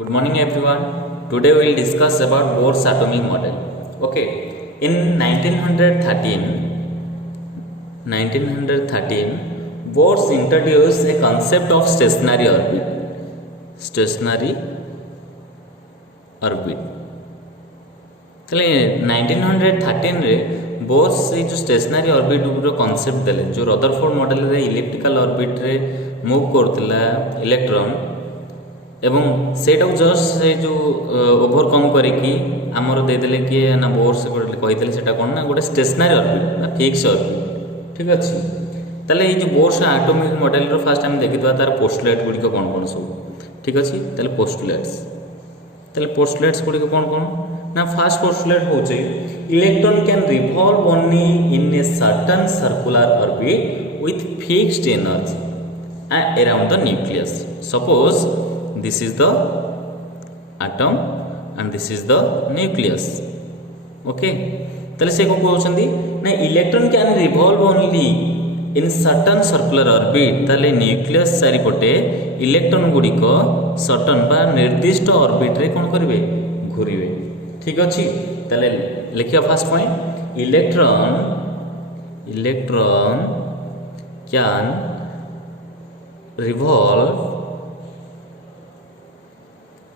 Good morning everyone. Today we will discuss about Bohr's atomic model. Okay. In 1913, Bohr introduced a concept of stationary orbit. Stationary orbit. चले 1913 रे bore से जो stationery orbit रो concept देले जो Rutherford model रे electrical orbit रे move करथिला electron एवं सेटा जस्ट से जो ओवरकम करिकी हमर दे देले कि ना बोर से कहितले सेटा कोन ना गोटे स्टेशनरी ऑर्बिट ना फिक्स ऑर्बिट ठीक अछि तले ये जो बोर से atomic model row first time देखितबा तार पोस्टुलेट गुडी को कोन कोन सब ठीक अछि तले पोस्टुलेट्स गुडी को कोन कोन ना फर्स्ट पोस्टुलेट होचे electron can revolve only in a certain circular orbit with fixed energy around the nucleus suppose this is the atom and this is the nucleus okay तले से को कहउछंदी ना electron can revolve only in certain circular orbit तले nucleus चारि पटे electron गुडी को certain बा निर्दिष्ट ऑर्बिट रे कोन करिवे घुरिवे ठीक अछि तले लिखिया first point electron can revolve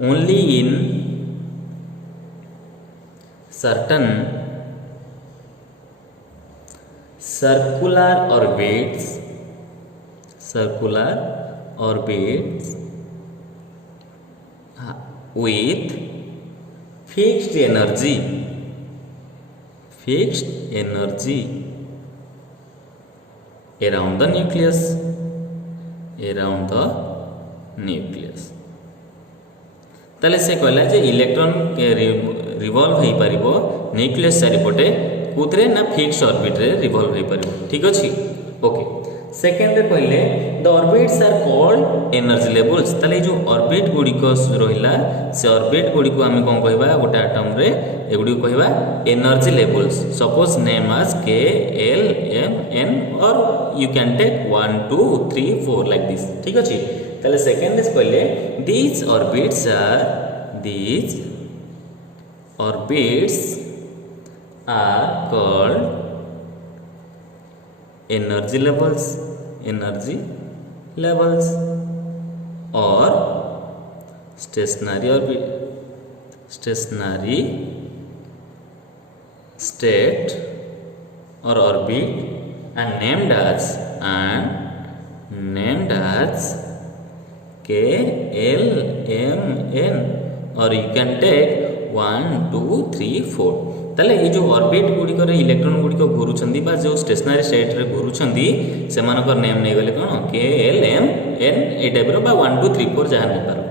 only in certain circular orbits with fixed energy around the nucleus ताले से कहला जे इलेक्ट्रॉन के रिवॉल्व होई परिबो न्यूक्लियस चारिपटे कुतरे ना फिक्स ऑर्बिट रे रिवॉल्व होई परिबो ठीक अछि ओके सेकंड रे कहले the orbits are called energy levels ताले जो ऑर्बिट गुडी को रहिला से ऑर्बिट गुडी को हम कोन कहबा गोटे एटम रे एगुडी कहबा energy levels suppose name as k l m n और you can take 1 2 3 4 like this ठीक अछि तले सेकंड इज कहले these orbits are called energy levels or stationary state or orbit and named as K L M N और you can take 1 2 3 4 तले ये जो orbit गुडी करे इलेक्ट्रॉन गुडी को घुरुछंदी बा जो स्टेशनरी स्टेट रे घुरुछंदी से मानकर नेम नै गले कोन K L M N ए टाइप रो बा 1 2 3 4 जहां नै पारो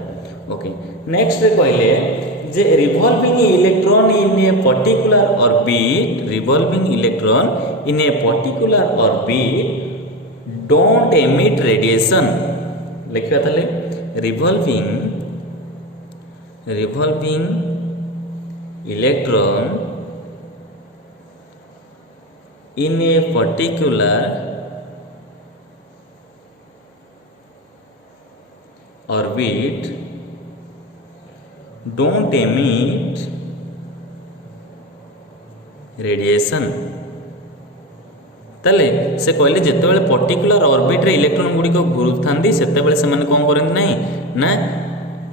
ओके नेक्स्ट रे कहले जे revolving electron in a particular orbit don't emit radiation लिखिया तले revolving electron in a particular orbit don't emit radiation तले से कहले जेते बेले पर्टिकुलर ऑर्बिट रे इलेक्ट्रॉन गुडी को घुरुथांदी सेते बेले से माने कोन करंदी नाही ना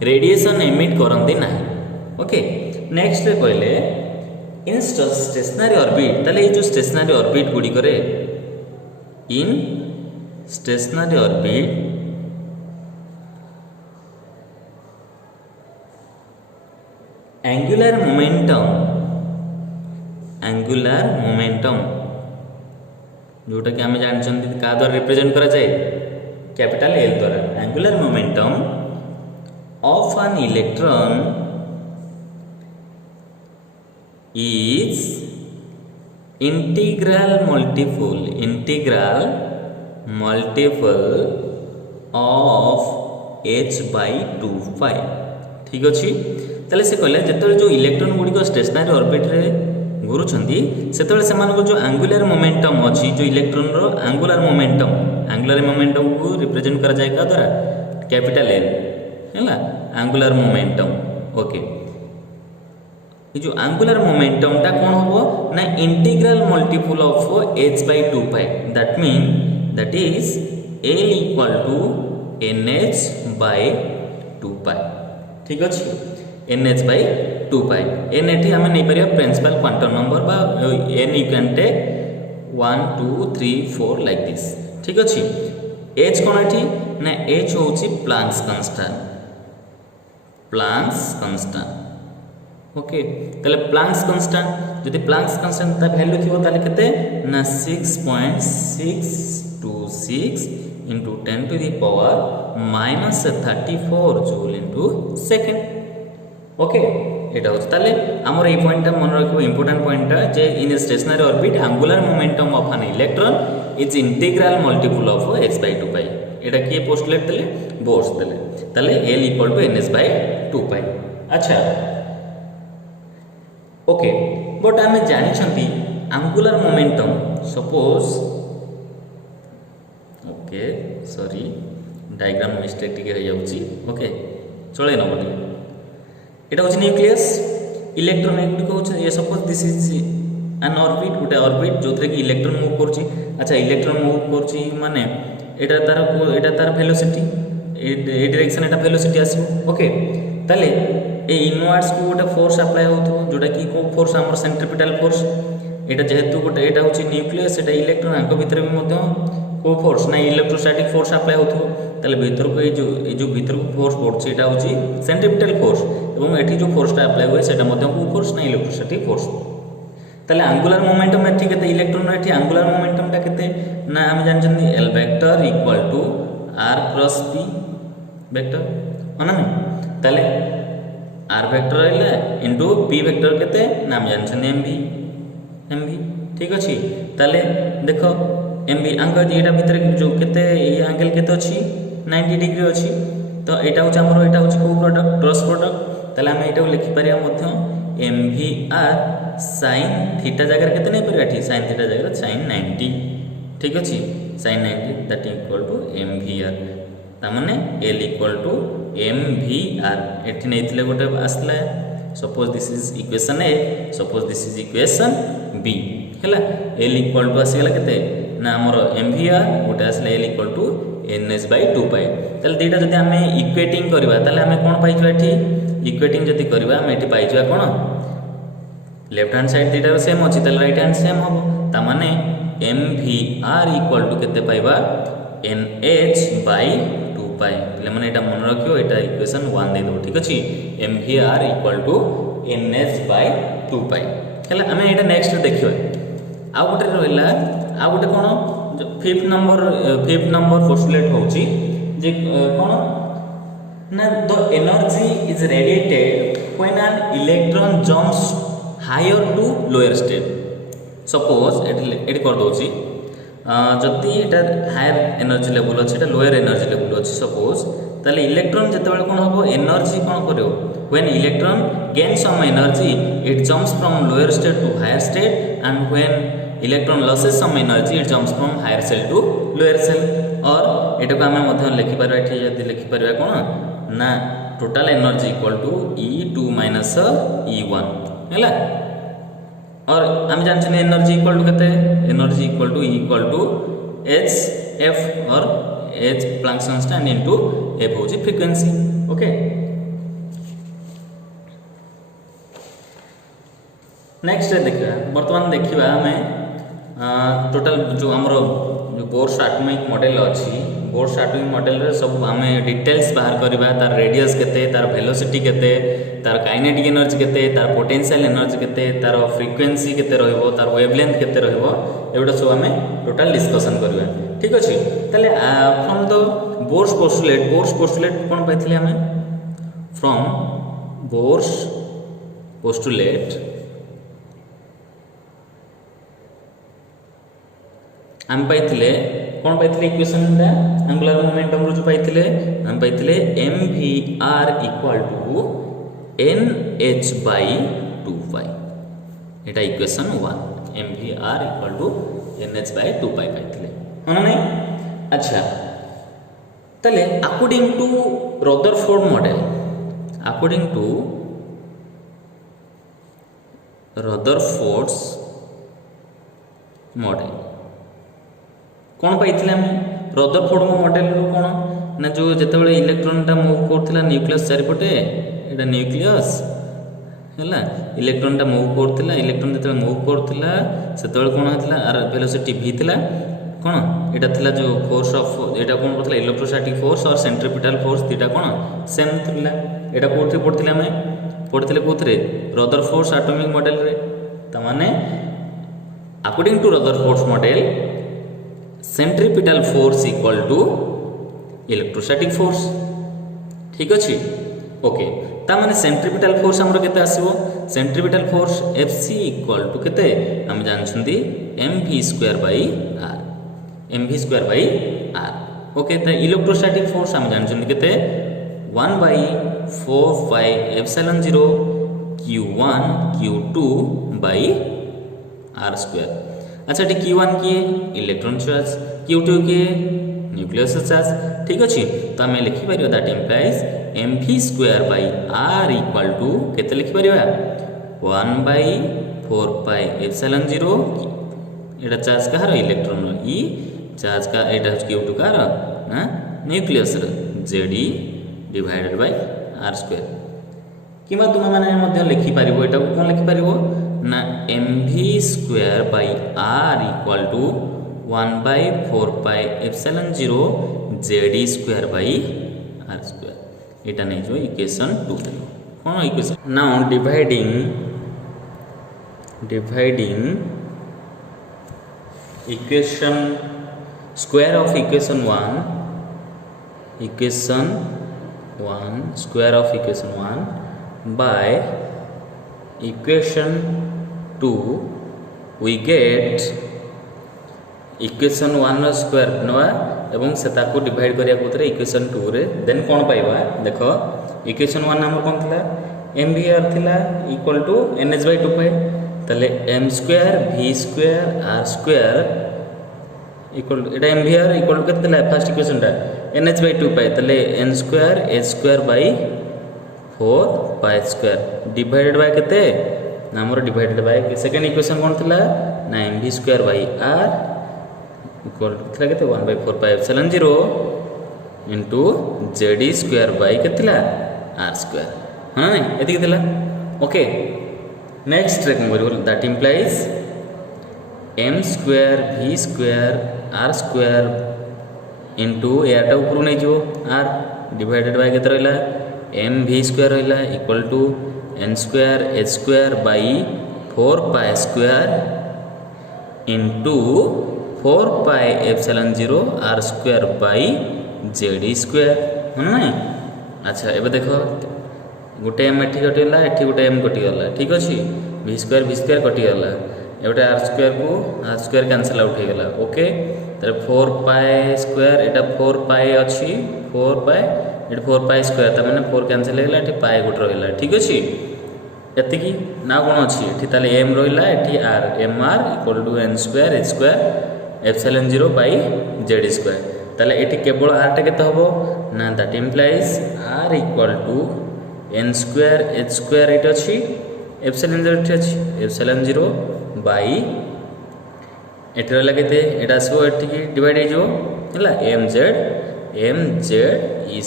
रेडिएशन एमिट करंदी नाही ओके नेक्स्ट रे कहले इन स्टेशनरी ऑर्बिट तले ये जो स्टेशनरी ऑर्बिट गुडी करे इन स्टेशनरी ऑर्बिट एंगुलर मोमेंटम जोटा कि हमें जानछंती का द्वारा रिप्रेजेंट करा जाए कैपिटल L द्वारा angular momentum of an electron is integral multiple of h/2π ठीक अछि तले से कहले जेतले जो इलेक्ट्रॉन गुडी को स्टेशनरी ऑर्बिट रे घुरुछंदी सेतबेले सेमानको जो एंगुलर मोमेंटम अछि जो इलेक्ट्रॉन रो एंगुलर मोमेंटम को रिप्रेजेंट करा जाय का द्वारा कैपिटल L है एंगुलर मोमेंटम। ओके ये जो एंगुलर मोमेंटम टा कौन हम ना integral multiple of h by 2 pi that mean that is L equal to NH by 2 pi। ठीक अच्छे NH by 2 pi n एठी हमें नहीं परिया प्रिंसिपल क्वांटम नंबर बा n you can take 1 2 3 4 like this. ठीक अच्छे h कौन एठी ना h होची प्लांक्स कांस्टेंट ओके ताले प्लांक्स कांस्टेंट जदि प्लांक्स कांस्टेंट ता वैल्यू थिबो ताले केते ना 6.626 into 10 to the power minus 34 joule into second। Okay एटा होछ ताले हमर ए पॉइंट ता मन रखिबो इंपोर्टेंट पॉइंट ता जे in a stationary orbit angular momentum of an electron is integral multiple of h by 2 pi। एटा किए पोस्टुलेट देले बोर्स देले ताले L equal to NH by 2 pi। अच्छा ओके बट आम जानी angular momentum suppose okay sorry diagram mistake टिके हो जाउची ओके चले न बोली एटा होची न्यूक्लियस इलेक्ट्रॉन एगुडी को ये suppose this is an orbit गोटे ऑर्बिट जो कि इलेक्ट्रॉन मूव करची। अच्छा इलेक्ट्रॉन मूव करची माने एटा तार वेलोसिटी ए डायरेक्शन एटा वेलोसिटी आसीबो। ओके ताले ए इनवर्ड्स को गोटे फोर्स अप्लाई होतो जोटा कि को फोर्स हमर सेंट्रिपिटल फोर्स एटा जेहेतु गोटे एटा होची न्यूक्लियस एटा इलेक्ट्रॉन आंक भीतर भी मध्य को फोर्स ना इलेक्ट्रोस्टैटिक फोर्स अप्लाई होतो ताले भीतर को ए जो भीतर को फोर्स पड़छि एटा होची सेंट्रिपिटल फोर्स एवं एठी जो फोर्सटा अप्लाई होय सेटा मध्य को फोर्स ना इलेक्ट्रोस्टैटिक फोर्स ताले एंगुलर मोमेंटम एठी केते इलेक्ट्रॉन एठी एंगुलर मोमेंटम टा केते ना हम जानछन L vector equal to r cross p vector माने ताले r वेक्टर रहला इनटू p वेक्टर केते नाम जानछन mv। ठीक अछि ताले देखो mv एंगल एटा भीतर जो केते ये एंगल केते अछि 90 डिग्री अछि तो एटा होछ हमर एटा होछ को प्रोडक्ट क्रॉस प्रोडक्ट ताले हम एटा लिखि परिया मध्य mvr sin थीटा जगह केते नै परिया ठी sin थीटा जगह sin 90। ठीक अछि sin 90 that equal to mvr ता माने L इक्वल टू mvr एठी नैथिले गोटे आसला suppose this is equation A suppose this is equation B हैला L इक्वल टू आसीगला केते ना हमर mvr गोटे आसला L equal to NH by 2 pi ताले देटा जदि हमें इक्वेटिंग करबा ताले हमें कोन पाइछो एठी इक्वेटिंग जदि करबा हम एठी पाइछो कोन लेफ्ट हैंड साइड देटा सेम अछि ताले राइट हैंड सेम हबो ता माने mvr इक्वल टू केते पाइबा NH by 2 pi ले माने एटा मन रखियो एटा इक्वेशन 1 दे दो। ठीक अछि mvr equal to NH by 2 pi हैला हमें एटा नेक्स्ट देखियो आ गोटे रहला आ गोटे कोन फिफ्थ नंबर पोस्टुलेट होची जे कोन ना the energy is radiated when an electron jumps higher to lower state. Suppose एटी कर दोची जदि एटा हायर एनर्जी लेवल अछि एटा लोअर एनर्जी लेवल अछि सपोज ताले इलेक्ट्रॉन जते बेले कोन होबो एनर्जी कोन करियो when electron gain some energy it jumps from lower state to higher state and when electron losses some energy it jumps from higher shell to lower shell. और एटा को हमें मध्य लिखि परबा एठी जदि लिखि परबा कोन ना total energy equal to E2 minus E1 हैला और हम जानछन एनर्जी इक्वल टू केते energy equal to H F और H Planck's constant into F होची फ्रीक्वेंसी। ओके नेक्स्ट देखिबा वर्तमान देखिबा हमें टोटल जो हमरो जो बोर्स एटॉमिक मॉडल अछि बोर्स एटॉमिक मॉडल रे सब हमें डिटेल्स बाहर करबा तार रेडियस केते तार वेलोसिटी केते तार काइनेटिक एनर्जी केते तार पोटेंशियल एनर्जी केते तार फ्रीक्वेंसी केते रहइबो तार वेवलेंथ केते रहइबो एवडा सब हमें टोटल डिस्कशन करबा। ठीक अछि तले फ्रॉम द बोर्स पोस्टुलेट कोन पाइथिले हमें फ्रॉम बोर्स पोस्टुलेट हम पाइथिले कोन पाइथिले इक्वेशन दा एंगुलर मोमेंटम रो जो पाइथिले हम पाइथिले mvr equal to nh by 2 pi एटा equation 1 mvr equal to nh by 2 pi पाइथिले माने नहीं। अच्छा ताले according to Rutherford model, according to Rutherford's model कौन पाइथिले हम रदरफोर्ड मॉडल रो कौन ना जो जेतेबेले इलेक्ट्रॉनटा मूव करथिला न्यूक्लियस चारिपटे एटा न्यूक्लियस हैला इलेक्ट्रॉनटा मूव करथिला इलेक्ट्रॉन जेतेबेले मूव करथिला सेतेबेले कोन हथिला आर वेलोसिटी v थिला कौन एटा थिला जो फोर्स ऑफ एटा कोन करथिला इलेक्ट्रोस्टैटिक फोर्स और सेंट्रीपिटल फोर्स तीटा कोन सेम थिला एटा कोथि पड़थिला हम पड़थिले कोथरे रदरफोर्ड्स एटॉमिक मॉडल रे त माने according to Rutherford's model centripetal force equal to electrostatic force ठीक अच्छे ओके ता माने सेंट्रीपिटल फोर्स हमरो केते आसीबो centripetal force Fc equal to केते हम जानछंती mv² by r ओके त इलेक्ट्रोस्टैटिक फोर्स हम जानछंती केते 1/4πε0 q1 q2 by r²। अच्छा ठीक q1 किए इलेक्ट्रॉन चार्ज q2 किए न्यूक्लियस चार्ज ठीक अच्छे तो आम लिखिपर that implies mv² equal to केते लिखिपर 1/4πε0 एटा चार्ज कहार इलेक्ट्रॉन ई चार्ज का एटा q2 कार ना nucleus Ze divided by r² किमा तुम माने मध्य लिखि पारिबो एटा कोन लिखि पारिबो ना mv² by r equal to 1/4πε0 Ze² by r² एटा नै जो इक्वेशन 2 कोन equation now dividing equation square of equation 1 square of equation 1 by equation 2 we get equation 1 रो स्क्वायर नवा एवं सेता को डिवाइड करिया कोतरे इक्वेशन 2 रे देन कोन पाइबा देखो इक्वेशन 1 हमर कोन थिला mvr थिला इक्वल टू nh/2 पाए तले m² v² r² equal Etah mvr equal to केते थिला फर्स्ट इक्वेशन टा nh/2 पाए तले n² h² by 4π² divided by केते हमर डिवाइडेड बाय सेकंड इक्वेशन कोन थिला ना mv² by r इक्वल थिला केते 1/4πε0 इनटू Ze² by केतिला r² हां एति केतिला ओके नेक्स्ट रे कोन करिवो that implies m² v² r² into एटा ऊपर नै जो r डिवाइडेड बाय केते रहला mv² रहला equal to n² h² by 4π² into 4πε0 r² by Ze² है ना। अच्छा एबे देखो गोटे m एठी कटिगला एठी गोटे m कटिगला ठीक अछि v² कटिगला एबे r² को r² कैंसिल आउट हो गला ओके त 4π² एटा 4π अछि 4π एटा 4π² त माने 4 कैंसिल हो गला एठी π गोट रहला ठीक अछि एतिकी ना कोन अछि एठी ताले m रहला एठी r mr equal to n² h² ε0 by Ze² ताले एठी केवल r टा केते हबो ना that implies r equal to n² h² एट अछि ε0 एठी अछि ε0 by एठी रहला केते एटा आसबो एठी डिवाइड हे जो हला mz e²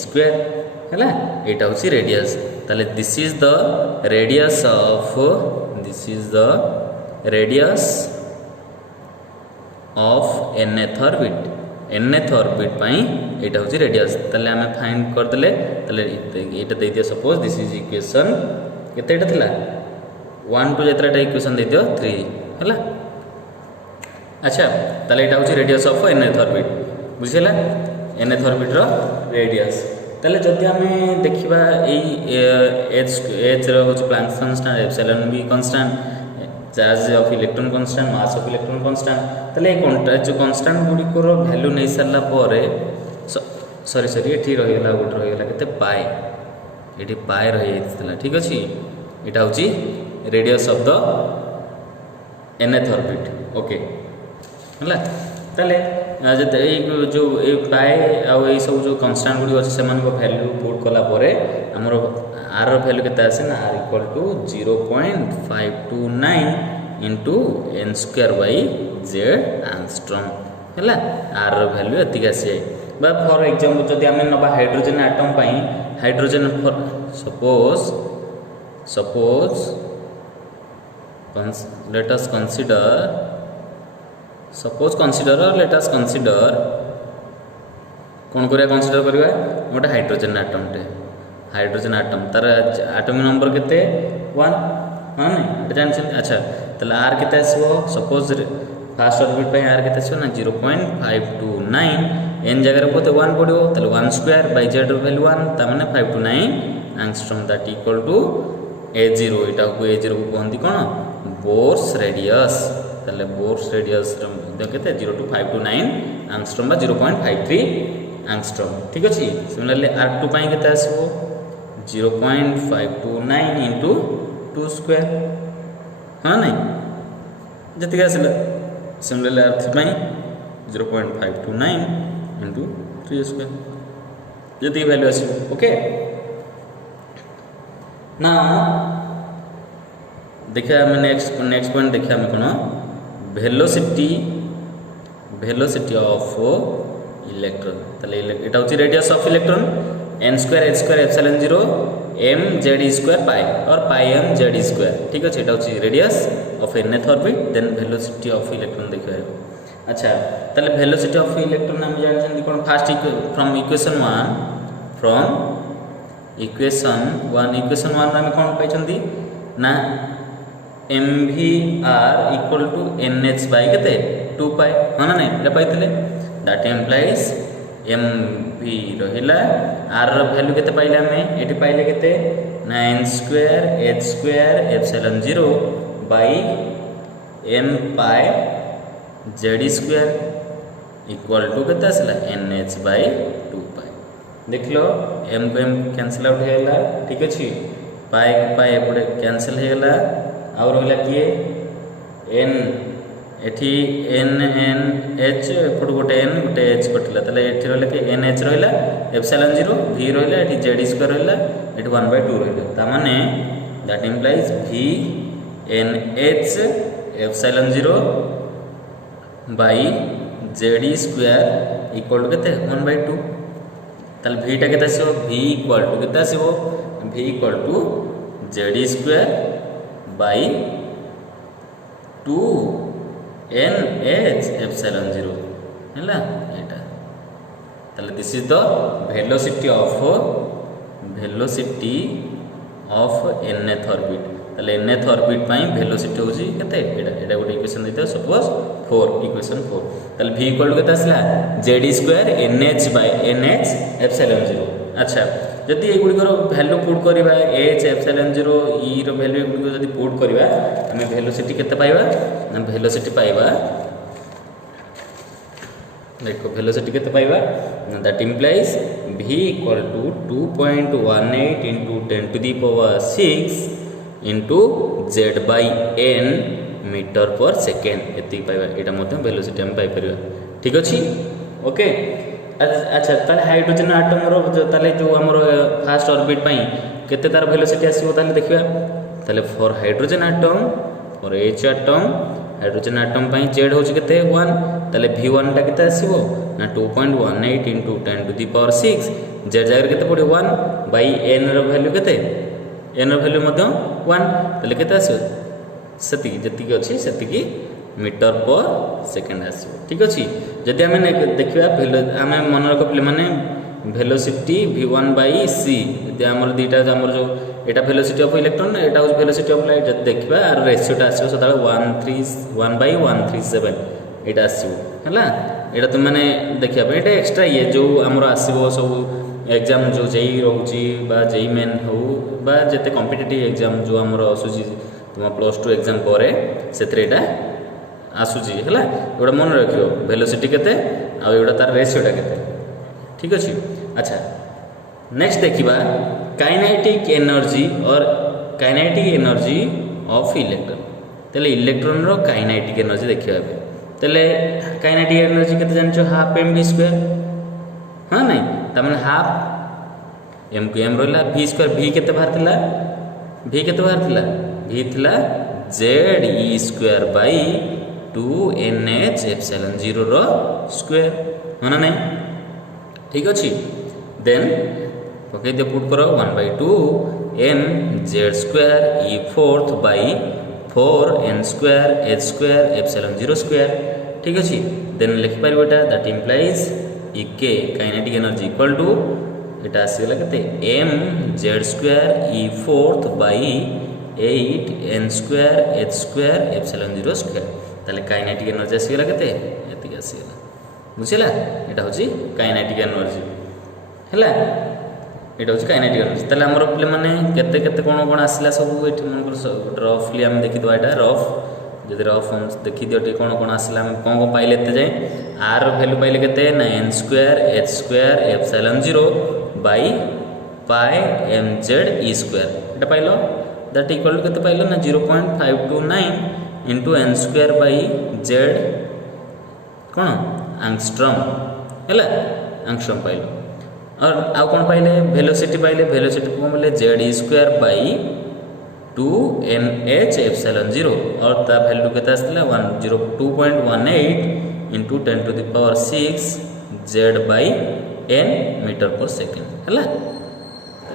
हला एटा होछि रेडियस ताले this is the radius of nth orbit पई एटा होछि रेडियस ताले हमें फाइंड कर देले ताले एटा दे दियो सपोज दिस इज इक्वेशन केते एटा थिला 1 2 जेतराटा इक्वेशन दे दियो 3 हला अच्छा ताले एटा होछि रेडियस ऑफ nth ऑर्बिट बुझिला nth ऑर्बिट रो रेडियस ताले जदि हमें देखिबा ए h रो होछि प्लैंक्स कांस्टेंट एप्सिलॉन भी constant charge of electron constant mass of electron constant ताले जो कांस्टेंट गुडी को वैल्यू नै सरला परे सॉरी एठी रहि गेला गुड रहि गेला केते पाई एठी पाई रहि जाइतला ठीक अछि एटा होछि radius of the nth orbit okay हला ताले जो पाए आई सब जो कन्स्टांट गुड़ी अच्छे से भैल्यू पुट कला आमर आर भैल्यू के r equal to 0.529 into n square by z angstrom है आर भैल्यू एतिक आसी फॉर एग्जांपल जदि आम नवा hydrogen atom hydrogen for suppose let us consider कौन करिया कंसीडर करिया गोटे हाइड्रोजन एटम तार एटॉमिक नंबर केते 1 हां नहीं जान अच्छा तले आर केते आसीबो सपोज फास्ट ऑर्बिट पे आर केते आसीबो ना 0.529 एन जगह रे 1 पड़िबो तले 1 स्क्वायर बाय जेड वैल्यू 1 ता माने 529 angstrom that equal to A0 एटा को A0 को कहंती कोन बोर्स रेडियस तले बोर्स रेडियस केते 0.529 एंगस्ट्रॉम बा 0.53 एंगस्ट्रॉम ठीक अछि सिमिलरली R2 पई केते आसीबो 0.529 इंटू 2 स्क्वायर हां नहीं जति आसीला सिमिलरली R3 पई 0.529 इंटू 3 स्क्वायर जति वैल्यू आसीबो ओके ना देखिए हमें नेक्स्ट पॉइंट देखिए हमें कौन वेलोसिटी ऑफ इलेक्ट्रॉन तले एटा होची radius of electron n square h square epsilon 0 m z square pi और पाई m z स्क्वायर ठीक अछि एटा होची radius of nth orbit then velocity of electron देखिए अच्छा तले वेलोसिटी ऑफ इलेक्ट्रॉन हम जानछन कोन फर्स्ट फ्रॉम इक्वेशन 1 में कौन पाई ना mvr equal to nh by केते 2 पाई हां ना नहीं पाई दैट इम्प्लाइज mv रहिला r रो वैल्यू केते पाइले हमें एटी पाइले केते 9 square h square epsilon 0 by m pi z square equal to केते आसला nh बाय 2 पाई देख लो m को m कैंसिल आउट हेला ठीक अछि पाई पाई एपडे कैंसिल हेला और रहला किए n एठी n n h एपड गोटे n गोटे h कटिला तले एठी रहला कि n h रहला एप्सिलॉन 0 v रहला एठी z स्क्वायर रहला एठी 1/2 रहला ता माने that implies v n h epsilon 0 by z square equal to केते 1/2 तल भीटा केते आसीबो v इक्वल टू केते आसीबो v equal to z square by 2 n h epsilon 0 हैला एटा तले this is the velocity of nth orbit तले nth ऑर्बिट पई वेलोसिटी होजी केते एटा गोटे इक्वेशन दैते सपोज 4 इक्वेशन 4 तले v इक्वल टू केते आसला z square nh by nh epsilon 0 अच्छा जदि ए गुडी वैल्यू पुट करबा h एप्सिलॉन 0 e रो वैल्यू गुडी जदि पुट करबा हमें वेलोसिटी केते पाइबा ना वेलोसिटी पाइबा देखो वेलोसिटी केते पाइबा that implies v equal to 2.18 into 10 to the power 6 into z by n metre per second एति पाइबा एटा मते वेलोसिटी हम पाइ परिबा ठीक अछि ओके अच्छा ताले हाइड्रोजन एटम रो ताले जो हमर फर्स्ट ऑर्बिट पई केते तार वेलोसिटी आसीबो ताले देखिबा ताले फॉर हाइड्रोजन एटम और h एटम हाइड्रोजन एटम पई z होची केते 1 ताले v1 टा केते आसीबो ना 2.18 into 10 to the power 6 z जगह केते पड़े 1 बाय n रो वैल्यू केते n रो वैल्यू मते 1 ताले केते आसीबो सेति जति की अछि सेति की मीटर पर सेकेंड आसीबो ठीक अछि जदि हमें देखिबा हमें मन रखले माने वेलोसिटी v1 बाय c जदि हमर दीटा हमर जो एटा वेलोसिटी ऑफ इलेक्ट्रॉन एटा हो वेलोसिटी ऑफ लाइट जदि देखिबा आर रेशियोटा आसीबो सदा 1:137 एटा आसीबो हला एटा त माने देखिबा एटा एक्स्ट्रा ये जो हमर आसीबो सब एग्जाम जो जेई रहउची बा जेई मेन हो बा जते कॉम्पिटिटिव एग्जाम जो हमर असुची तुम प्लस 2 एग्जाम परे सेत्रेटा आसुची हला एटा मन रखियो वेलोसिटी केते आ एटा तार रेशियोटा केते ठीक अछि अच्छा नेक्स्ट देखिबा काइनेटिक एनर्जी ऑफ इलेक्ट्रॉन तले इलेक्ट्रॉन रो काइनेटिक एनर्जी देखिबा तेले काइनेटिक एनर्जी केते जानछो हाफ एम वी स्क्वायर हाँ नहीं तमने हाफ एम को एम रहा वी स्क्वायर वी केते बाहर थिला वी केते बाहर थिला वी थिला z e square by 2NH epsilon 0 रो स्क्वायर हाँ ना नहीं ठीक अच्छी देन पकई दे पुट करो 1/2 m z square E fourth by 4n square h square epsilon 0 square ठीक अच्छी देन लिखि पारिबो एटा दैट इंप्लाइज इके काइनेटिक एनर्जी इक्वल टू एटा आसीगला केते m z square E fourth by 8n square h square epsilon 0 square ताले kinetic energy आसीगला केते एतिक आसीगला बुझिला एटा होची kinetic energy हैला एटा होची काइनेटिक एनर्जी ताले हमर प्ले माने केते केते कोन आसीला सब एठी मन रफली हम देखि दवा एटा रफ जदि रफ हम देखि दियो टी कोन आसीला हम कोन पाइले एते जाय r वैल्यू पाइले केते ना n square h square epsilon 0 by pi mz e square एटा पाइलो दैट इक्वल टू केते पाइलो ना 0.529 into n square by z कौन आंगस्ट्रम है आंगस्ट्रम पाइल और आउ कौन पाइले वेलोसिटी पाइले वेलोसिटी को मिले z e square by 2NH epsilon 0 और ता वैल्यू केते आस्तिला 102.18 into 10 to the power 6 z by n metre per second है तो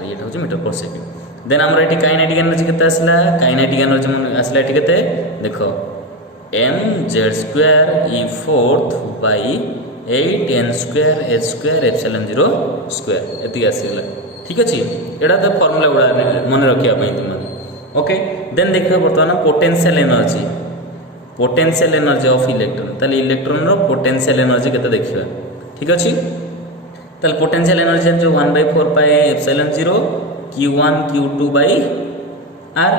ये होची मीटर पर सेकेंड देन हमर एटी काइनेटिक एनर्जी केते आसला काइनेटिक एनर्जी आसला एटी केते देखो m z square E fourth by 8n square h square epsilon 0 square एति आसीला ठीक अछि एडा तो फार्मूला गुडा मन रखिया पई तुम ओके देन देखियो बर्तमान पोटेंशियल एनर्जी ऑफ इलेक्ट्रॉन ताले इलेक्ट्रॉन रो पोटेंशियल एनर्जी केते देखियो ठीक अछि ताले पोटेंशियल एनर्जी जो 1/4 pi epsilon 0 q1 q2 by r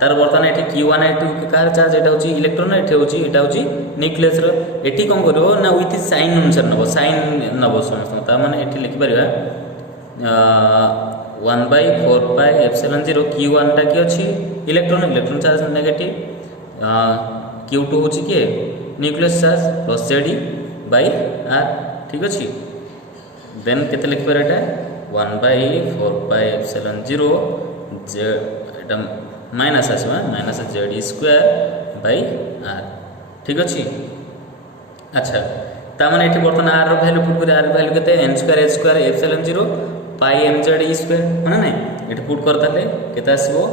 तार बर्तमान एठी q1 एठी कार चार्ज एटा होची इलेक्ट्रॉन एठी होची एटा होची न्यूक्लियस रो एठी कोन करियो ना विथ साइन अनुसार नबो साइन नबो समस्त ता माने एठी लिखि परिबा 1/4 पाई एप्सिलॉन 0 q1 टा की अछि इलेक्ट्रॉन चार्ज नेगेटिव q2 होची के nucleus charge plus zd by r ठीक अछि देन केते लिखि पर एटा 1/4 पाई एप्सिलॉन 0 z एटा माइनस आसवा minus z square by r ठीक अच्छी अच्छा तामाने एठी बर्तमान आर रो वैल्यू पुट करे आर वैल्यू केते n square h square epsilon 0 pi mz e square होना नै एठी पुट करताले केते आसीबो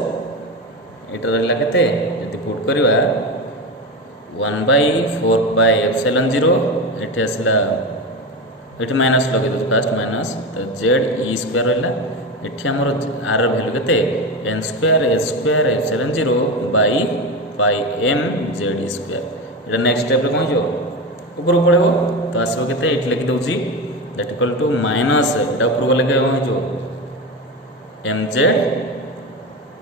एटा रहला केते यदि पुट करबा 1/4 पाई एप्सिलॉन 0 एठी आसला एठी माइनस लगे दो फर्स्ट माइनस तो z e स्क्वायर रहला एठी हमर r वैल्यू केते n square h square epsilon 0 by pi m z e square Etah next step रे कोन जो ऊपर पड़ेबो तो आसबो केते एठी लिखि दउची दैट इक्वल टू माइनस एटा ऊपर गले के हो जो mz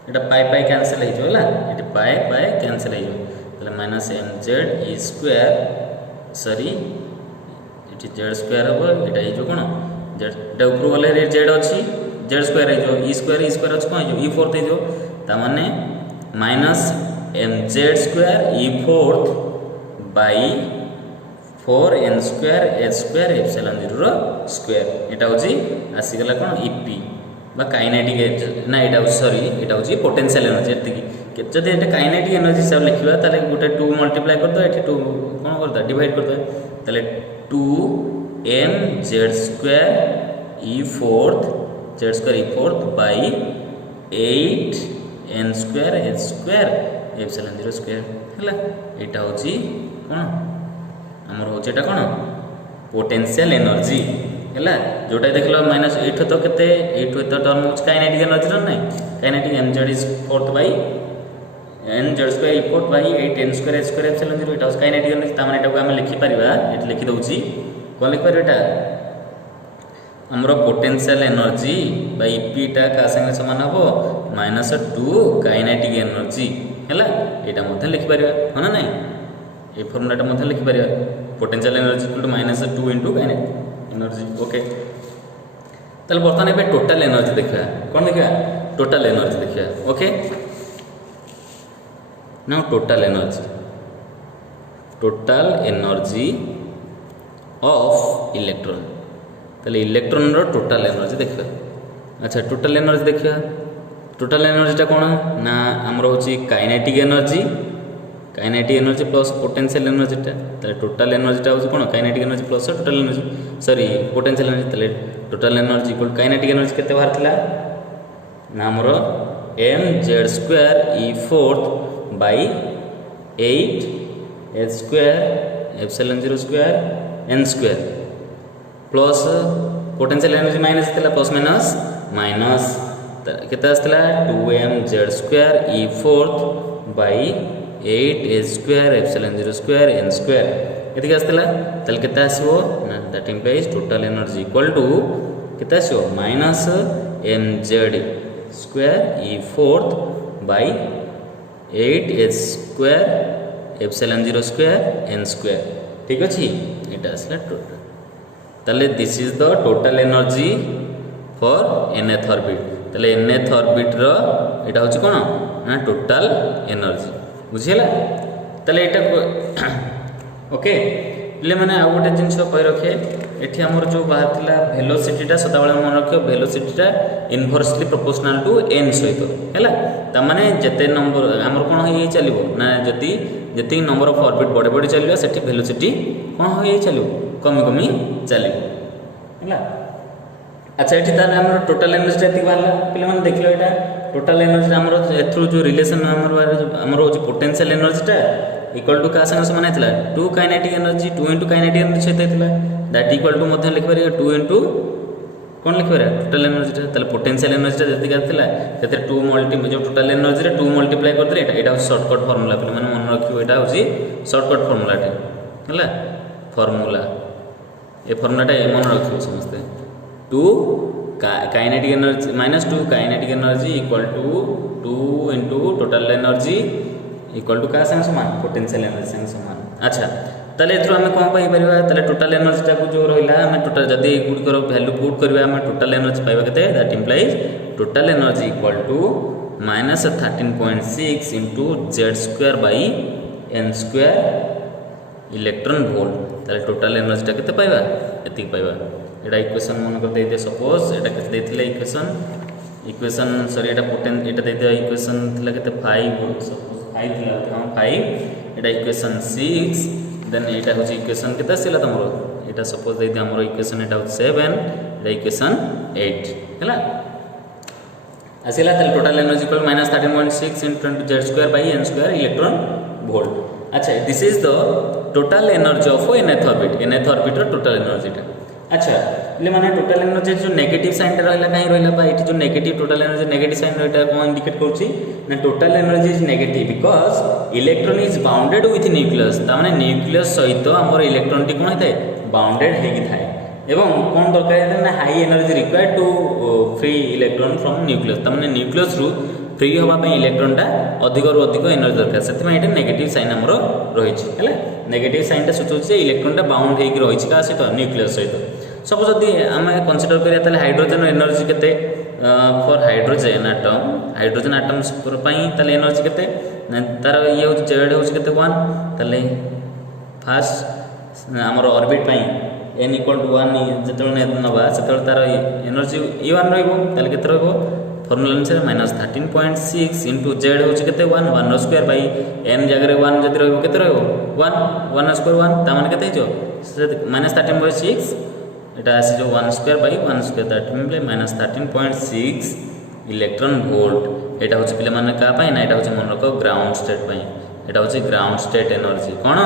एटा पाई कैंसिल हो जो हला एटी पाई कैंसिल हो जो तले minus mz e square sorry eighty z square हो एटा हो जो कोन z एटा ऊपर गले रे z अछि z स्क्वायर है जो e स्क्वायर अछि कोन जो e फोर्थ है जो ता माने minus mz square e fourth by 4n square h square epsilon 0 रो स्क्वायर एटा होची आसी गला कोन ep बा काइनेटिक ना एटा सॉरी एटा होची पोटेंशियल एनर्जी एतिकी जदि एटा काइनेटिक एनर्जी सब लिखिबा ताले गोटे 2 मल्टीप्लाई कर दो एठी 2 कोन करदा डिवाइड कर दो ताले 2mz square e fourth z square e fourth by 8n square h square epsilon 0 square हला एटा होची कोन हमर होची एटा कोन पोटेंशियल एनर्जी हला जोटा देखलो माइनस 8 तो केते 8 तो टर्म होची काइनेटिक एनर्जी रो नै kinetic mz is fourth by n z square e fourth by 8n square h square epsilon 0 Etah kinetic energy त माने एटा को हम लिखि परिबा एटा लिखि दउची कोन लिखि परिबा एटा हमरो पोटेंशियल एनर्जी बाई p टा का संगे समान हबो -2 काइनेटिक एनर्जी हैला एटा मध्ये लिखि परिबा होना नै ए फॉर्मूला टा मध्ये लिखि परिबा potential energy equal to -2 into kinetic energy okay तल बर्तमान पे टोटल एनर्जी देखा कोन देखा टोटल एनर्जी देखा okay now total energy total energy of electron ताले इलेक्ट्रॉन रो टोटाल एनर्जी देखिए। अच्छा टोटाल एनर्जी देखिए टोटाल एनर्जीटा कौन ना आमर हूँ काइनेटिक एनर्जी प्लस पोटेंशियल एनर्जीटा ताले टोटाल एनर्जीटा हूँ कौन kinetic energy plus total energy sorry potential energy ताले total energy equal kinetic energy केते बाहर थिला ना आमर mz² e⁴ by 8 h² ε0² n² plus potential energy minus थिला प्लस माइनस केते आसला 2mz² e⁴ by 8 h² ε0² n² एतिक आसला तले केते आसीबो ना that implies total energy equal to केते आसीबो minus mz² e⁴ by 8 h² ε0² n²। ठीक अच्छे यहाँ आसला टोटल ताले this is the total energy for nth orbit ताले nth ऑर्बिट रो एटा होची कोन ना टोटल एनर्जी बुझिला ताले एटा ओके ले माने आ गोटे जिंस कहि रखे एठी हमर जो बाहर थिला वेलोसिटीटा सदाबळे मन रखियो वेलोसिटीटा इनवर्सली प्रोपोर्शनल टू n सहित हैला त माने जते नंबर हमर कोन होई चलिबो ना जति जति नंबर ऑफ ऑर्बिट बड़े बड़े चलियो सेठी वेलोसिटी कोन होई चलिबो कमी कमी चलिबो हैला। अच्छा एठी ताने हमर टोटल एनर्जी एति बाहरला पिले माने देखलो एटा टोटल एनर्जी हमर एथ्रु जो रिलेशन हमर होची पोटेंशियल एनर्जीटा इक्वल टू का संग समान आइतला 2 काइनेटिक एनर्जी 2 * काइनेटिक एनर्जी सहित आइतला दैट इक्वल टू मध्य लिख परिया 2 * कोन लिख परिया टोटल एनर्जी ताले पोटेंशियल एनर्जी जति आइतला तेते 2 मल्टी जो टोटल एनर्जी रे 2 मल्टीप्लाई कर दे एटा शॉर्टकट फार्मूला पे माने मन रखियो एटा होची शॉर्टकट फार्मूला टे हला फार्मूला ए फार्मूलाटा मन रखियो समझते 2 kinetic energy minus 2 kinetic energy equal to 2 * total energy equal to का संग समान पोटेंशियल एनर्जी संग समान। अच्छा ताले एथरो हमें कोन पाई परिबा ताले टोटल एनर्जी टा को जो रहिला हमें टोटल जदी गुड करो वैल्यू पुट करबा हमें टोटल एनर्जी पाइबा केते that implies total energy equal to -13.6 z² by n² electron volt ताले टोटल एनर्जी टा केते पाइबा एति पाइबा एटा इक्वेशन मन कर दे दे सपोज एटा केते देथिले इक्वेशन सॉरी एटा एटा दे दे इक्वेशन थिला केते 5 सपोज 5 थिला हम 5 एटा इक्वेशन 6 देन एटा होची इक्वेशन केते आसिला तमरो एटा सपोज दे दे हमरो इक्वेशन एटा 7 एटा इक्वेशन 8 हैला आसिला त total energy equal -13.6 z² by n² electron volt. अच्छा this is the total energy of nth orbit रो टोटल एनर्जी टा। अच्छा ले माने टोटल एनर्जी जो नेगेटिव साइन रहला काई रहला बा एठी जो negative total energy negative sign रहटा कोन इंडिकेट करछि ना total energy is negative because electron is bounded with nucleus ता माने न्यूक्लियस सहित हमर इलेक्ट्रॉन टी कोन हेतै बाउंडेड हेगी थाए एवं कोन दरकार हेतै ना high energy required to free electron from nucleus ता माने न्यूक्लियस रु फ्री होबा पे इलेक्ट्रॉन टा अधिक रु अधिक एनर्जी दरकार सेति एटा नेगेटिव साइन हमर रहिछि हैला नेगेटिव साइन टा सूचुछि एलेक्ट्रॉन टा बाउंड हेगी रहिछि का सहित न्यूक्लियस सहित। सपोज जदि आम कनसीडर करिया ताले हाइड्रोजन एनर्जी केते फॉर हाइड्रोजन एटम्स ताले एनर्जी केते तार ये हो जेड हो केते 1 ताले फास्ट हमर ऑर्बिट पई n = 1 जतले नबा सेतले तार एनर्जी e1 रहइबो ताले केते रहइबो फार्मूला अनुसार -13.6 * z हो केते 1 1² बाय n जगह रे 1 जदि रहइबो केते रहइबो 1 1² 1 ता माने केते हिजो -13.6 एटा आसी जो 1² by 1² that means -13.6 electron volt एटा होची पिले माने का पाई ना एटा होची मन रखो ग्राउंड स्टेट पाई एटा होची ग्राउंड स्टेट एनर्जी कोन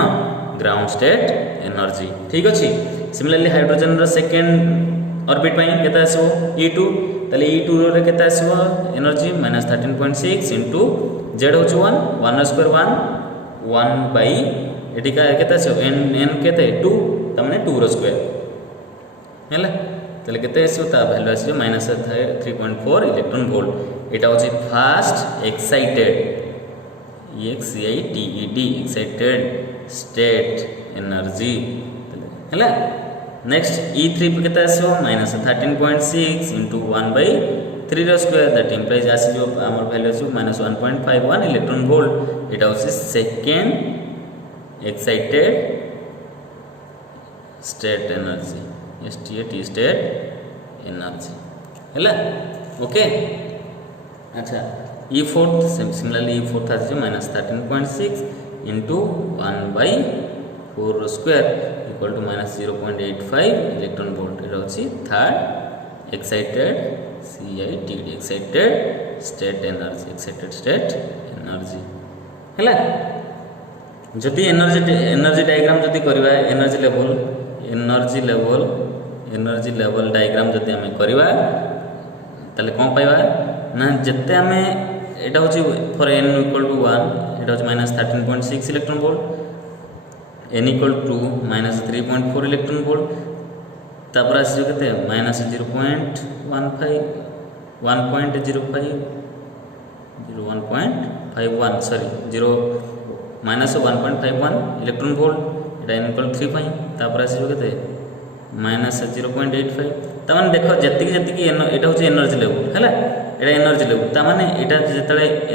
ग्राउंड स्टेट एनर्जी। ठीक अछि सिमिलरली हाइड्रोजन रो सेकंड ऑर्बिट पाई केता आसो e2 तले e2 रे केता आसो एनर्जी -13.6 z होची 1 1² 1 बाय एटी का केता आसो n केते 2 त माने 2 रो स्क्वायर हैला तले केते आसो ता वैल्यू आसो -3.4 इलेक्ट्रॉन वोल्ट एटा होची fast excited excited state energy हैला। नेक्स्ट e3 पे केते आसो -13.6 * 1/3 रो स्क्वायर दैट इंप्लाइज आसी जो हमर वैल्यू आसो -1.51 इलेक्ट्रॉन वोल्ट एटा होची second excited state energy STAT state energy है ओके। अच्छा E4 सिमिलरली E4 था -13.6 into 1/4 square equal to -0.85 electron volt. ये हूँ third excited CITD excited state energy है। जदि एनर्जी डायग्राम जदि करवा एनर्जी लेवल डायग्राम जदि आम करवा ताले कौन पाइबा ना जिते आम यहाँ हूँ फॉर n इक्वल टू 1 यहाँ हूँ -13.6 electron volt, n equal to -3.4 electron volt, तापर आस के -1.51 सॉरी -1.51 इलेक्ट्रॉन वोल्ट यहाँ n इक्वल 3 तापर आस के -0.85 ताने देख जी यहाँ हूँ एनर्जी लेवल है ये एनर्जी लेवल ताने यहाँ जो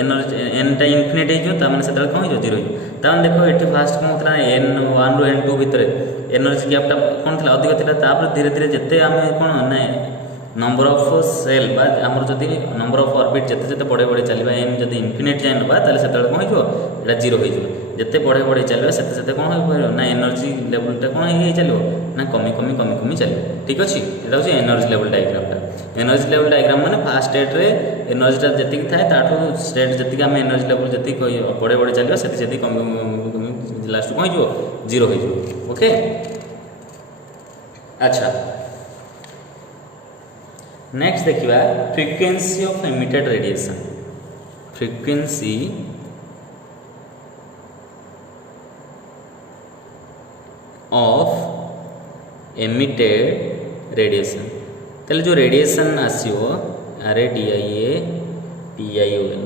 एनर्जी एनटा इनफिनिट होने से कौन हो 0 ताने देख ये फास्ट कौन होता n1 रू n2 भितर एनर्जी गैपटा कौन था अधिक था धीरे धीरे जिते आम कौन ना नंबर ऑफ सेल आमर जदि नंबर ऑफ ऑर्बिट जिते बढ़े बढ़े चलवा एम जदि इनफिनिट जाए ना ताले से कौन हो 0 हो जिते बढ़े बढ़े चलवा से कौन हो ना एनर्जी लेवलटा कौन हो चलो ना कमी कमी कमी कमी चलो ठीक अच्छे। यहाँ हूँ एनर्जी लेवल डायग्रामटा एनर्जी लेवल डायग्राम माने फास्ट स्टेट रे एनर्जीटा जी थाए ताठू स्टेट जी आम एनर्जी लेवल जी बढ़े बढ़े चलवा से कमी कमी कमी लास्ट कौन हो 0 हो ओके। अच्छा नेक्स्ट देखिए frequency of emitted radiation. Frequency of emitted radiation ताले जो रेडिएशन आसीओ RADIA TION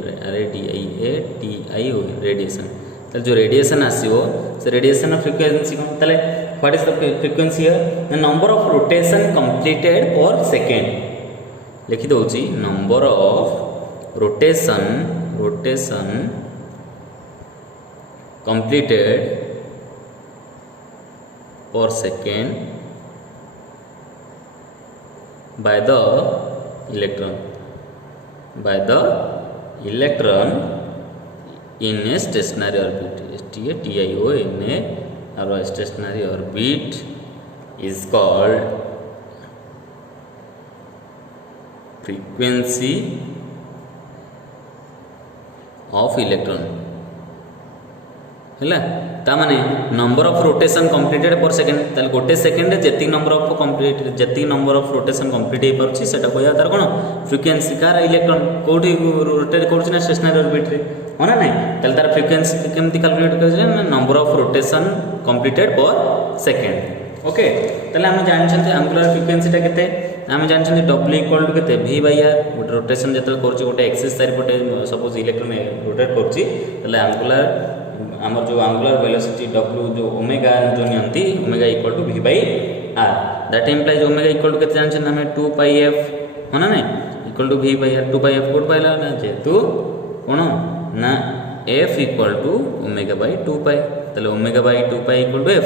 रेडिएशन ताले जो रेडिएशन आसीओ से रेडिएशन ऑफ फ्रीक्वेंसी कौन ताले what is the frequency here the number of rotation completed per second लिखि दउची number of rotation completed per second by the electron in a stationary orbit STATION or stationary orbit is called frequency of electron है ताने number of rotation completed per second ताले गोटे second जी number of complete जी number of rotation complete हो पार्टी से कहया तार कौन फ्रिक्वेंसी कार इलेक्ट्रॉन कौटी रोटेट कर स्टेशनरी ऑर्बिट रे हो ना नहीं ताले तार फ्रिक्वेंसी केमती कैलकुलेट कर number of rotation completed per second okay. ताले हम जानछन्ते एंगुलर फ्रिक्वेंसीटा केते आम जानछन्ते W इक्वल टू केते V/R गोटे रोटेशन जतल करछि गोटे एक्सिस चारिपटे सपोज इलेक्ट्रॉन रोटेट करछि ताले एंगुलर आमर जो एंगुलर वेलोसिटी W जो ओमेगा जो नियंती omega equal to V/R that implies omega equal to केते जानछन हमें 2πf होना नहीं equal to V/R 2πf code पाइला ना जेतु कोन ना f इक्वल टू ω/2π ताले ω/2π इक्वल टू f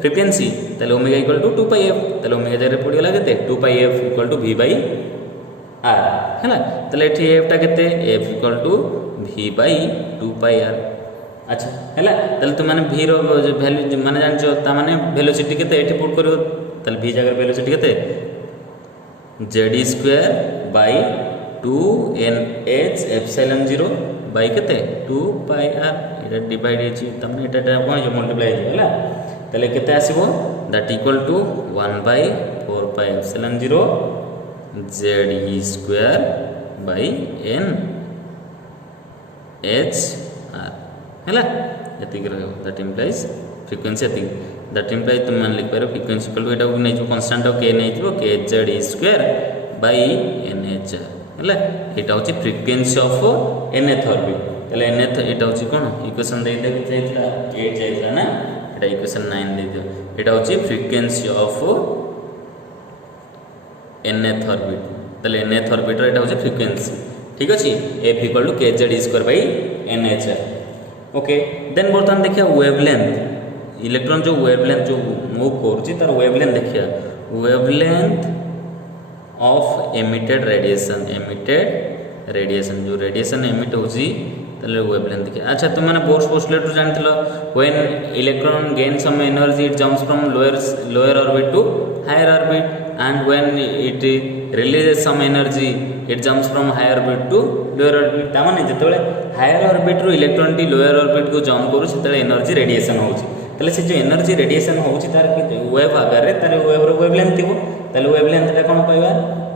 फ्रीक्वेंसी ताले ओमेगा इक्वल टू 2πf ताले ओमेगा जरे पड़ीगला केते 2πf इक्वल टू V/R हैला ताले एठी f टा केते f इक्वल टू V/2πR अच्छा हैला ताले तो माने v रो वैल्यू माने जानछो ता माने वेलोसिटी केते एठी पुट करियो ताले v जगह वेलोसिटी केते z²/2nh एप्सिलॉन 0 बाय केते 2πr एटा डिवाइड हेछि तमने एटा कोन जो मल्टीप्लाई हेछि हैला ताले केते आसीबो that equal to 1/4π epsilon 0 z²/n हैला एतिक रहयो दैट इम्प्लाइज फ्रीक्वेंसी एतिक दैट इम्प्लाइज तुम मान लिख पारो फ्रीक्वेंसी इक्वल टू एटा नै जो कांस्टेंट k नै जो kz²/nh हैला एटा होची फ्रीक्वेंसी ऑफ nth ऑर्बिट ताले nth एटा होची कोन इक्वेशन दे दे जाइतला 8 जाइतला ना एटा इक्वेशन 9 दे दियो एटा होची फ्रीक्वेंसी ऑफ nth ऑर्बिट ताले nth ऑर्बिट रे एटा होची फ्रीक्वेंसी ठीक अछि f equal to kz²/nh okay. Then बर्तमान देखिए इलेक्ट्रॉन जो वेवलेंथ जो मूव करुच्ची तार वेवलेंथ देखिए वेवलेंथ ऑफ एमिटेड रेडिएशन जो रेडिएशन एमिट होची ताले वेवलेंथ देखिए। अच्छा तुम मैंने बोर्स पोस्टुलेट जानथिलो when electron gain some energy it jumps from lower orbit to higher orbit and when it releases some energy it jumps from higher orbit to lower orbit. ता माने जेतेबेले हायर ऑर्बिट रो electron टी lower orbit को jump करू सेतेबेले energy radiation होची। ताले से जो एनर्जी रेडिएशन होची तार वेव आकार रे तार वेव रो वेवलेंथ थिबो ताले वेवलेंथ रे कोन पाइबा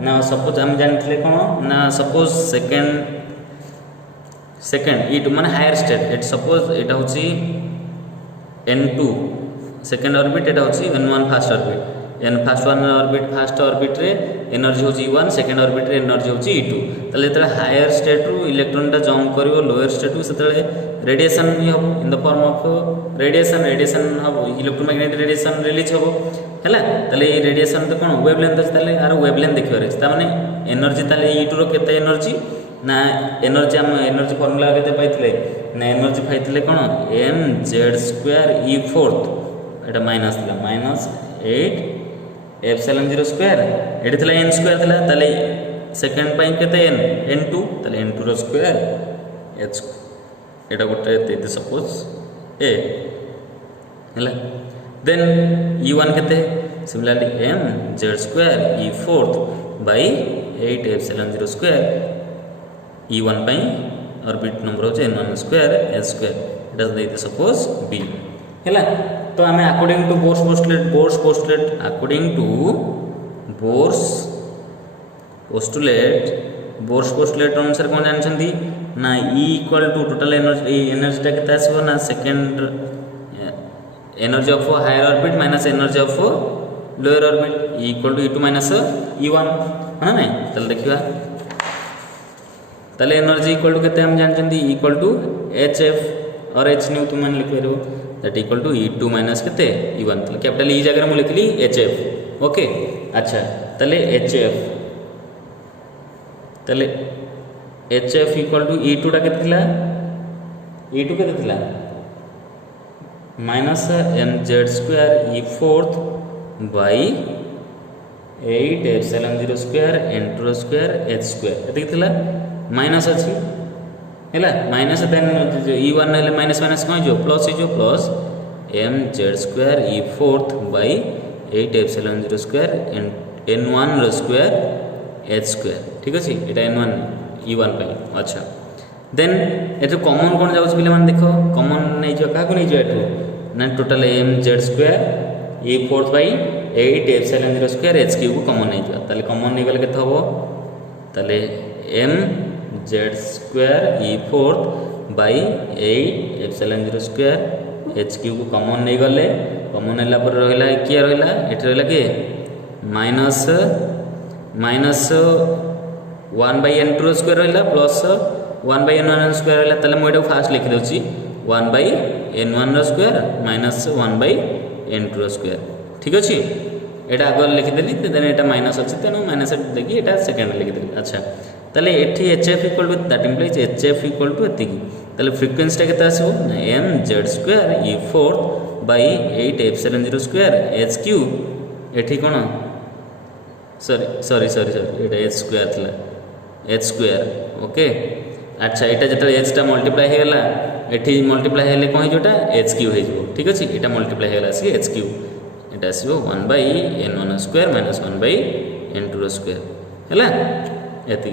ना सपोज हम जानथिले कोन ना सपोज सेकंड इट माने हायर स्टेट इट सपोज एटा होची n2 सेकंड ऑर्बिट एटा होची n1 first orbit n first orbit रे एनर्जी होची e1 सेकंड ऑर्बिट रे एनर्जी होची e2 तले तले हायर स्टेट रू इलेक्ट्रॉन टा जंप करिवो लोअर स्टेट रू सेतले रेडिएशन हो in the form of radiation हो इलेक्ट्रोमैग्नेटिक रेडिएशन रिलीज हो हैला तले ए रेडिएशन तो कोन वेवलेंथ अछि तले आरो वेवलेंथ देखिबार अछि ता माने एनर्जी तले e2 रो केते एनर्जी ना एनर्जी हम एनर्जी फार्मूला केते पाइथिले ना एनर्जी पाइथिले कोन mz² e4 एटा माइनस दिला माइनस 8 एप्सिलॉन 0 स्क्वायर एठी थला n स्क्वायर थला तले सेकंड पाई केते n2 तले n2 रो स्क्वायर h एटा गोटे दे सपोज a हैला देन e1 केते similarly mz² e4 by 8 epsilon 0 square e1 पाई ऑर्बिट नंबर हो n1 स्क्वायर h स्क्वायर एटा दे सपोज b हैला। तो आम अकॉर्डिंग टू बोर्स पोस्टुलेट अनुसार कौन जानते ना E equal to total energy केते आसबो ना second energy of higher orbit minus energy of lower orbit E equal to E2 minus E1 है ना तले देखिबा तले एनर्जी इक्वल टू केते हम जानते E इक्वल टू hf और h न्यू तुम मान लिख लेरो that equal to E2 minus केते E1 तले कैपिटल E जगह में लिखली hf ओके। अच्छा तले hf इक्वल टू E2 टा केते थिला E2 केते थिला minus mz² e4 by 8 epsilon 0 square n2 square h square एते थिला माइनस अछि हैला माइनस देन e1 ले माइनस माइनस कौन जो प्लस जो plus mz² e4 by 8 epsilon 0 square n1 रो स्क्वायर h स्क्वायर ठीक अछि एटा n1 e1 पे। अच्छा देन एतो कॉमन कोन जाउछ पिले मान देखो कॉमन नै जो का को नै जो एतो ना total mz² e4 by 8 epsilon 0 square h cube को कॉमन नै जो ताले कॉमन नै गले केते हबो ताले mz² e4 by 8 epsilon 0 square h cube को कॉमन नै गले कॉमन हैला पर रहला किया रहला एठ रहला के माइनस 1 बाय n2 स्क्वायर रहला प्लस 1 बाय n1 स्क्वायर रहला तले मो एटा फास्ट लिखि दोची 1 बाय n1 रो square minus 1 by n2 square ठीक अछि एटा आगर लिखि देली देन एटा माइनस अछि तेनो माइनस देखि एटा सेकंड लिखि देली। अच्छा तले एठी hf equal to that implies hf equal to एतिकी तले फ्रीक्वेंसी टा केते आसीबो mz² e4 by 8 epsilon 0 square h cube एठी कोन सॉरी एटा h स्क्वायर थिला h स्क्वायर ओके। अच्छा एटा जतले h टा मल्टीप्लाई हे गेला एठी मल्टीप्लाई हेले कोन जोटा h क्यूब हे जो ठीक अछि एटा मल्टीप्लाई हेला सी h क्यूब एटा आसीबो 1 by n1 square minus 1 by n2 square हैला एति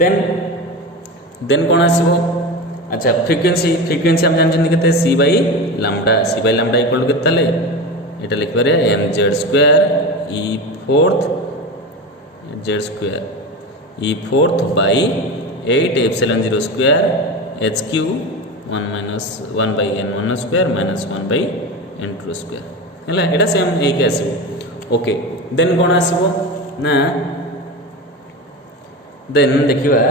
देन कोन आसीबो। अच्छा फ्रीक्वेंसी हम जानछन केते c by lambda equal to केते तले एटा लिखबा रे mz² e4 z² e4 by 8 epsilon 0 square h cube 1 minus 1 by n1 square minus 1 by n2 square हैला एटा सेम एक आसीबो ओके। देन कोन आसीबो ना देन देखिबा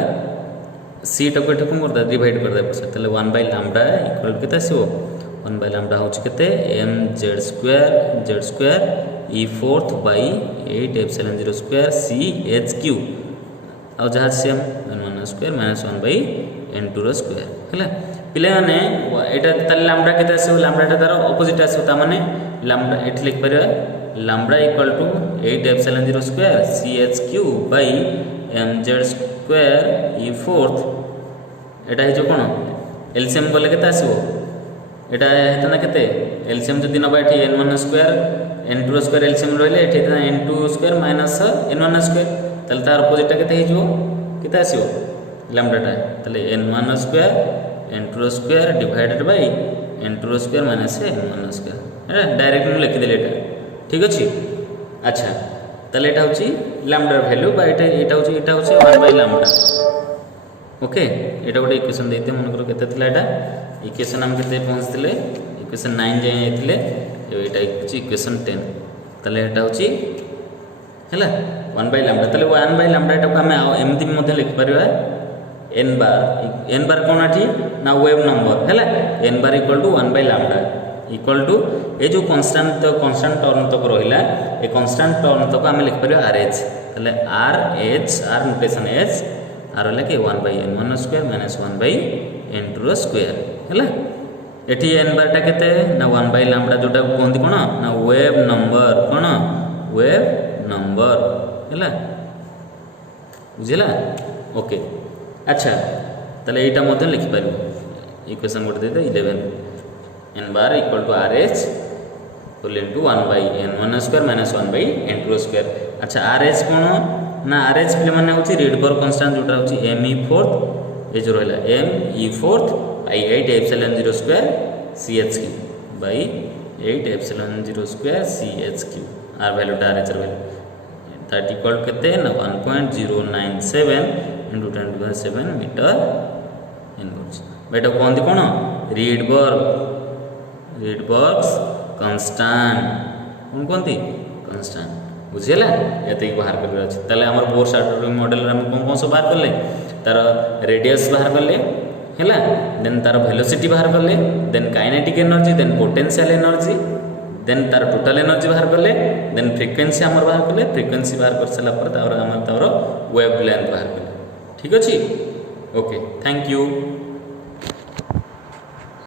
c टा को एटा कोन करदा डिवाइड करदा पछे तले 1 बाय लैम्डा इक्वल टू केते आसीबो 1 बाय लैम्डा होछ केते mz² e4 by 8 epsilon 0 square c h cube आ जहा same n1 square minus 1 by n2 square हैला पिले माने एटा ताले लैम्बडा केते आसीबो लैम्बडाटा तार ऑपोजिट आसीबो ता माने लैम्बडा एठी लिख परिबा lambda equal to 8 epsilon 0 square CH³ by mz square e4 एटा हे जो कोन एलसीएम बोले केते आसीबो एटा हेता ना केते एलसीएम जदि नबा एठी n1 square n2 square LCM रहले एठी n2 square minus n1 square ताले तार ऑपोजिट केते हे जो केते आसीबो लैम्बडाटा ताले n1 square n2 square divided by n2 square minus n1 square है डायरेक्ट में लिखि देले एटा ठीक अछि। अच्छा ताले एटा होची लैम्बडा वैल्यू बा एटा होची 1 बाय लैम्बडा ओके एटा गोटे इक्वेशन देते मन करो केते थिला एटा इक्वेशन हम केते पहुंचतिले इक्वेशन 9 जाय आइतिले एटा इक्वेशन 10 ताले एटा होची हैला 1 बाय लैम्बडा ताले 1 बाय लैम्बडा एटा को हम एमति मध्ये लिख परिबा n बार कोन आठी ना वेव नंबर हैला n bar equal to 1 by lambda equal to ए जो कांस्टेंट टर्म तक रहिला ए कांस्टेंट टर्म तक हम लिख परिबा rh ताले rh r notation h r होला कि 1 by n1 square minus 1 by n2 square हैला एठी n बार टा केते ना 1 बाय लैम्बडा जोटा कोहंती कोन ना वेव नंबर हैला बुझिला ओके। अच्छा ताले एटा मध्ये लिखि पारबो इक्वेशन गोटे दे 11 n bar equal to rh whole into 1 by n1 square minus 1 by n2 square. अच्छा rh कोन ना rh प्ले माने होची रीडबर्ग कांस्टेंट जोटा होची me4 ए जो रहला me4 by 8 epsilon 0 square ch³ by 8 epsilon 0 square ch³ r value टा rh वैल्यू दैट इक्वल केते ना 1.097 into 10⁻⁷ मीटर इनवर्स बेटा कोंदी कोन रीडबर्ग्स कांस्टेंट कोंती कांस्टेंट बुझिला एते बाहर करबे अछि तले हमर बोर शार्ट मॉडल रे हम कोन सब बाहर करले तार रेडियस बाहर करले हैला देन तार वेलोसिटी बाहर करले then kinetic energy then potential energy then तार टोटल एनर्जी बाहर करले देन फ्रीक्वेंसी हमर बाहर करले फ्रीक्वेंसी बाहर कर सला पर तार हमर वेवलेंथ बाहर करले ठीक अछि ओके थैंक यू।